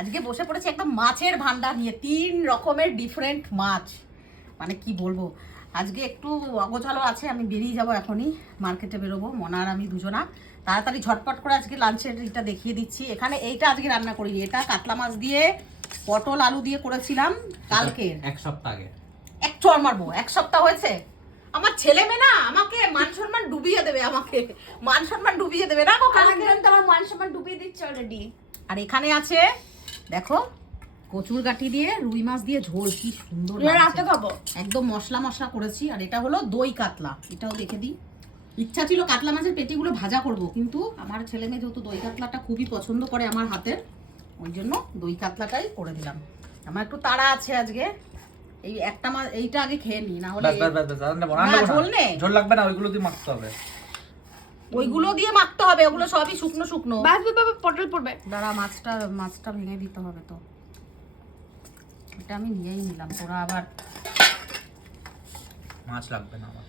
আজকে বসে পড়েছি একদম মাছের ভান্ডার নিয়ে, 3 রকমের ডিফারেন্ট মাছ। মানে কি বলবো, আজকে একটু অগোছালো আছে। আমি বেরিয়ে যাব এখনই, মার্কেটে বেরোবো, মনা আর আমি দুজনা। তাড়াতাড়ি ঝটপট করে আজকে লাঞ্চের এটা দেখিয়ে দিচ্ছি। এখানে এইটা আজকে রান্না করিনি, এটা কাতলা মাছ দিয়ে পটল আলু দিয়ে করেছিলাম কালকে, 1 সপ্তাহ আগে। এক চড় মারবো, 1 সপ্তাহ হয়েছে। আমার ছেলে মেয়ে না আমাকে মান সম্মান ডুবিয়ে দেবে, আমাকে মান সম্মান ডুবিয়ে দেবে না গো কালকে। তো আমার মান সম্মান ডুবিয়ে দিচ্ছে অলরেডি। আর এখানে আছে দেখো কচুর গাঠি দিয়ে রুই মাছ দিয়ে ঝোল, কি সুন্দর রাতে খাবো। একদম মশলা মশলা করেছি। আর এটা হলো দই কাতলা, এটাও দেখে দিই। ইচ্ছা ছিল কাতলা মাছের পেটিগুলো ভাজা করব, কিন্তু আমার ছেলে মেয়ে যেহেতু দই কাতলাটা খুবই পছন্দ করে আমার হাতের, ওই জন্য দই কাতলাটাই করে দিলাম। আমার একটু তাড়া আছে আজকে, এই একটা মাছ এইটা আগে খেয়ে নি, না হলে ঝোল নেই, ঝোল লাগবে না, ওইগুলো দিয়ে মাখতে হবে। ওইগুলো দিয়ে মাখতে হবে, ওগুলো সবই শুকনো শুকনো। বাসবে বাবা, পটল পড়বে। দাঁড়া, মাছটা ভেঙে দিতে হবে তো, এটা আমি নিয়েই নিলাম। তোরা আবার মাছ লাগবে না আমার।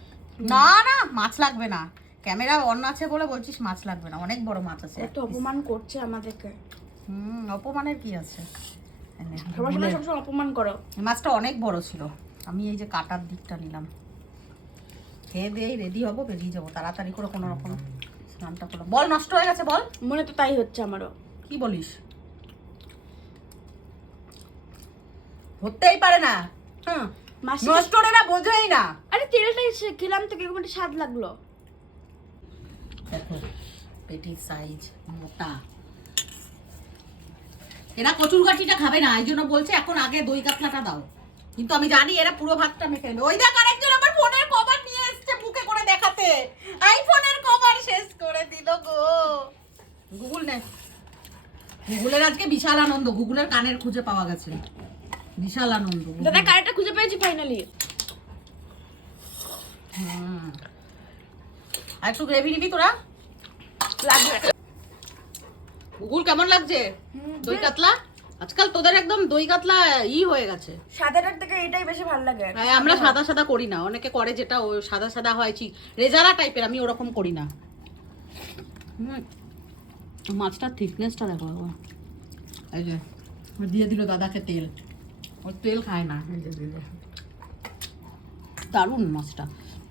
না না মাছ লাগবে না, ক্যামেরা অন আছে বলে বলছিস মাছ লাগবে না, অনেক বড় মাছ আছে। এত অপমান করছে আমাদেরকে। অপমানের কি আছে, সবার সামনে সবসময় অপমান করো। এই মাছটা অনেক বড় ছিল, আমি এই যে কাটার দিকটা নিলাম। খেয়ে দিয়ে রেডি হবো, বেরিয়ে যাবো তাড়াতাড়ি করে, কোনো রকম স্নানটা করো। বল নষ্ট হয়ে গেছে বল। মনে তো তাই হচ্ছে আমারও। কি বলিস, হতেই পারে না। মাসি নষ্ট হলে না বোঝেই না। আরে তেলটা খেলাম তো কিরকম একটা স্বাদ লাগলো। দেখো পেটির সাইজ মোটা। এরা কচুর গাঠিটা খাবে না, এই জন্য বলছে এখন আগে দই কাতলাটা দাও, কিন্তু আমি জানি এরা পুরো ভাতটা মেখে নেবে। ওই দেখ আরেকজন আমার ফোনের কভার নিয়ে এসেছে মুখে করে দেখাতে, আইফোনের কভার শেষ করে দিল গো। গুগল নে, গুগলের আজকে বিশাল আনন্দ, গুগলের কানের খুঁজে পাওয়া গেছে, বিশাল আনন্দ। দাদা কারেক্টটা খুঁজে পেয়েছি ফাইনালি। আর একটু গ্রেভি নিবি তোরা, লাগবে। গুগল কেমন লাগছে দই কাতলা? আজকাল তোদের একদম দই কাতলা হয়ে গেছে। সাদাটার থেকে এটাই বেশি ভালো লাগে। হ্যাঁ, আমরা সাদা সাদা করি না, অনেকে করে যেটা ও সাদা সাদা হয়, রেজালা টাইপের, আমি ওরকম করি না। মাছটার থিকনেসটা দেখো বাবা, এই যে দিয়ে দিল দাদাকে তেল, ওর তেল খায় না। দারুণ মাছটা,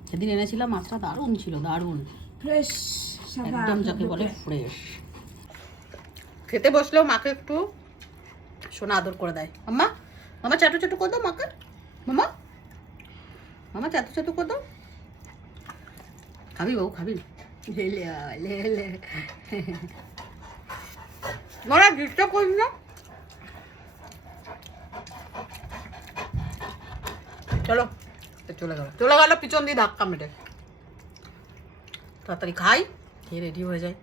সেদিন এনেছিলাম, মাছটা দারুণ ছিল, দারুণ ফ্রেশ একদম, যাকে বলে ফ্রেশ। খেতে বসলেও মাকে একটু সোনা আদর করে দেয়। মামা মামা চাটু চাটু করে দাও মাকে, মামা মামা চাটু চাটু করে দাও। খাবি বাবু খাবি, মরা ডিস্টার্ব করিস না। চলো চলে গেল পিছন দিয়ে ধাক্কা মেরে। তাড়াতাড়ি খাই, খেয়ে রেডি হয়ে যায়।